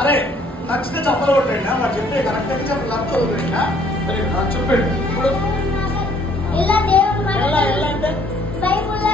అరే నచ్చితే చెప్పలు కొట్టండి, మరి చెప్పే కరెక్ట్ అయితే చెప్పలు చెప్పండి. ఇప్పుడు ఎలా దేవుడు మాట ఎలా అంటే బైబిల్లో